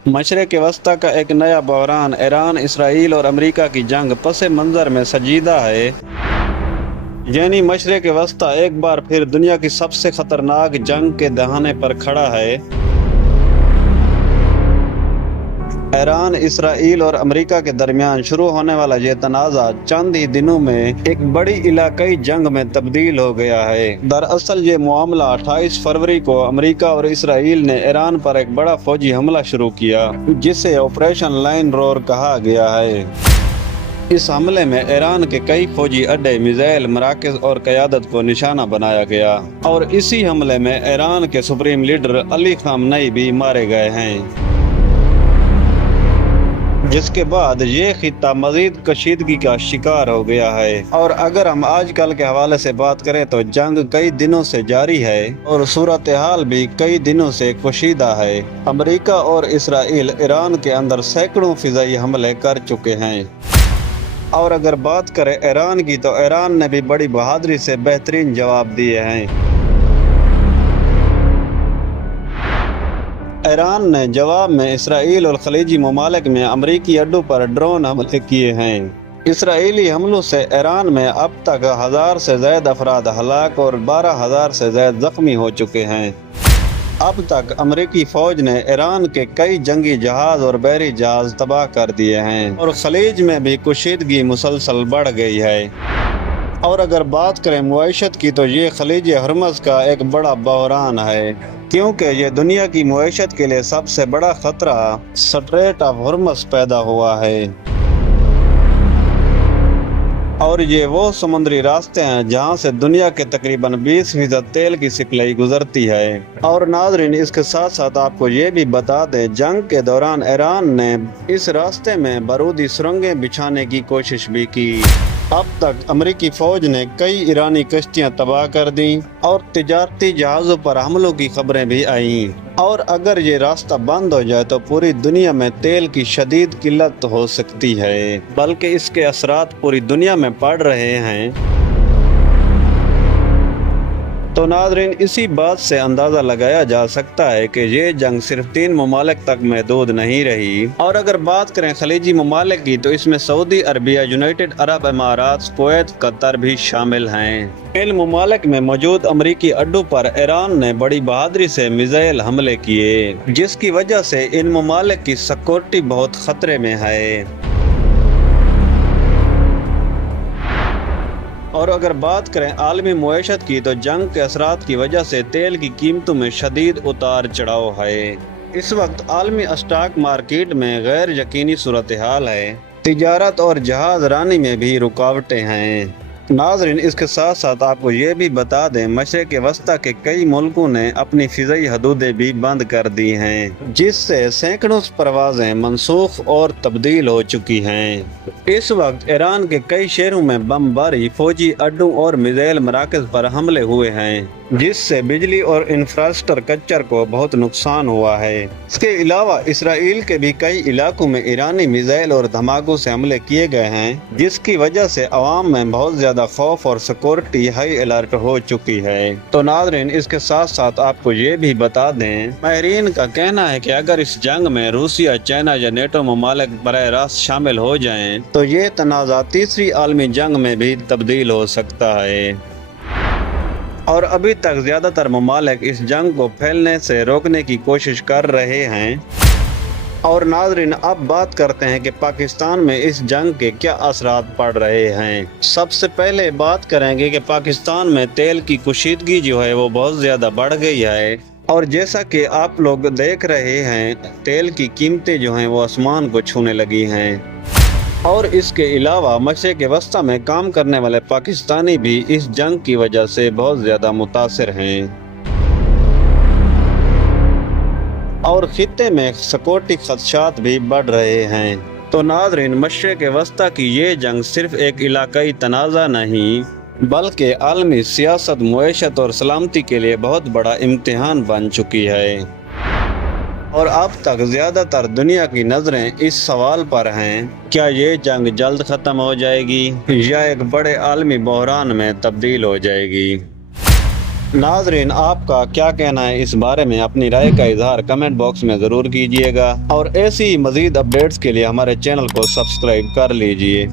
मशरक़ वस्ती का एक नया बहरान ईरान, इसराइल और अमेरिका की जंग पस मंज़र में सजीदा है। यानी मशरक़ वस्ती एक बार फिर दुनिया की सबसे ख़तरनाक जंग के दहाने पर खड़ा है। ईरान, इसराइल और अमेरिका के दरमियान शुरू होने वाला ये तनाज़ा चंद ही दिनों में एक बड़ी इलाकाई जंग में तब्दील हो गया है। दरअसल ये मामला 28 फरवरी को अमेरिका और इसराइल ने ईरान पर एक बड़ा फौजी हमला शुरू किया, जिसे ऑपरेशन लाइन रोर कहा गया है। इस हमले में ईरान के कई फौजी अड्डे, मिसाइल मराकज़ और क़यादत को निशाना बनाया गया और इसी हमले में ईरान के सुप्रीम लीडर अली ख़ामनेई भी मारे गए हैं, जिसके बाद ये खित्ता मजीद कशीदगी का शिकार हो गया है। और अगर हम आजकल के हवाले से बात करें तो जंग कई दिनों से जारी है और सूरत हाल भी कई दिनों से कशीदा है। अमेरिका और इसराइल ईरान के अंदर सैकड़ों फिजाई हमले कर चुके हैं। और अगर बात करें ईरान की तो ईरान ने भी बड़ी बहादुरी से बेहतरीन जवाब दिए हैं। ईरान ने जवाब में इसराइल और खलीजी ममालिक में अमरीकी अड्डों पर ड्रोन हमले किए हैं। इसराइली हमलों से ईरान में अब तक 1000 से ज़्यादा अफराद हलाक और 12,000 से ज़्यादा जख्मी हो चुके हैं। अब तक अमरीकी फौज ने ईरान के कई जंगी जहाज और बहरी जहाज तबाह कर दिए हैं और खलीज में भी कशीदगी मुसलसल बढ़ गई है। और अगर बात करें मुआइशत की तो ये खलीज हरमज़ का एक बड़ा बहरान है, क्योंकि ये दुनिया की मुआइशत के लिए सबसे बड़ा खतरा स्ट्रेट ऑफ हॉर्मज़ पैदा हुआ है। और ये वो समुद्री रास्ते हैं जहाँ से दुनिया के तकरीबन 20% तेल की सप्लाई गुजरती है। और नाज़रीन, इसके साथ साथ आपको ये भी बता दें, जंग के दौरान ईरान ने इस रास्ते में बारूदी सुरंगें बिछाने की कोशिश भी की। अब तक अमेरिकी फौज ने कई ईरानी कश्तियां तबाह कर दी और तिजारती जहाज़ों पर हमलों की खबरें भी आईं। और अगर ये रास्ता बंद हो जाए तो पूरी दुनिया में तेल की शदीद किल्लत हो सकती है, बल्कि इसके असरात पूरी दुनिया में पड़ रहे हैं। तो नाज़रीन, इसी बात से अंदाज़ा लगाया जा सकता है कि ये जंग सिर्फ 3 ममालिक तक महदूद नहीं रही। और अगर बात करें खलीजी ममालिक की तो इसमें सऊदी अरबिया, यूनाइटेड अरब अमारात, कुवैत, कतर भी शामिल हैं। इन ममालिक में मौजूद अमरीकी अड्डों पर ईरान ने बड़ी बहादुरी से मिसाइल हमले किए, जिसकी वजह से इन ममालिक की सिक्योरिटी बहुत खतरे में है। और अगर बात करें आलमी मुआइशत की तो जंग के असरात की वजह से तेल की कीमतों में शदीद उतार चढ़ाव है। इस वक्त आलमी स्टॉक मार्केट में गैर यकीनी सूरत हाल है। तिजारत और जहाज रानी में भी रुकावटें हैं। नाज़रीन, इसके साथ साथ आपको ये भी बता दें, मशरक़ वस्ती के कई मुल्कों ने अपनी फ़िज़ाई हदूदें भी बंद कर दी हैं, जिससे सैकड़ों परवाज़ें मनसूख और तब्दील हो चुकी हैं। इस वक्त ईरान के कई शहरों में बमबारी, फौजी अड्डों और मिसाइल मराकज़ पर हमले हुए हैं, जिससे बिजली और इंफ्रास्ट्रक्चर को बहुत नुकसान हुआ है। इसके अलावा इसराइल के भी कई इलाकों में ईरानी मिसाइल और धमाकों से हमले किए गए हैं, जिसकी वजह से अवाम में बहुत ज़्यादा खौफ और सिक्योरिटी हाई अलर्ट हो चुकी है। तो नाज़रीन, इसके साथ साथ आपको ये भी बता दें, माहिरीन का कहना है कि अगर इस जंग में रूसिया, चाइना या नेटो ममालिक बराह रास्त शामिल हो जाएं तो ये तनाज़ा तीसरी आलमी जंग में भी तब्दील हो सकता है। और अभी तक ज़्यादातर ममालिक इस जंग को फैलने से रोकने की कोशिश कर रहे हैं। और नाज़रीन, अब बात करते हैं कि पाकिस्तान में इस जंग के क्या असरात पड़ रहे हैं। सबसे पहले बात करेंगे कि पाकिस्तान में तेल की कशीदगी जो है वो बहुत ज़्यादा बढ़ गई है। और जैसा कि आप लोग देख रहे हैं, तेल की कीमतें जो हैं वो आसमान को छूने लगी हैं। और इसके अलावा मशरक़ वस्ती में काम करने वाले पाकिस्तानी भी इस जंग की वजह से बहुत ज़्यादा मुतासिर हैं। और खित्ते में सिक्योरिटी खदशात भी बढ़ रहे हैं। तो नाज़रीन, मशरक़ वस्ती की ये जंग सिर्फ एक इलाकाई तनाज़ा नहीं, बल्कि आलमी सियासत, मुआइशत और सलामती के लिए बहुत बड़ा इम्तिहान बन चुकी है। और अब तक ज़्यादातर दुनिया की नज़रें इस सवाल पर हैं, क्या ये जंग जल्द ख़त्म हो जाएगी या एक बड़े आलमी बहरान में तब्दील हो जाएगी। ناظرین، آپ کا کیا کہنا ہے اس بارے میں؟ اپنی رائے کا اظہار کمنٹ باکس میں ضرور کیجیے گا، اور ایسی مزید اپڈیٹس کے لیے ہمارے چینل کو سبسکرائب کر لیجیے۔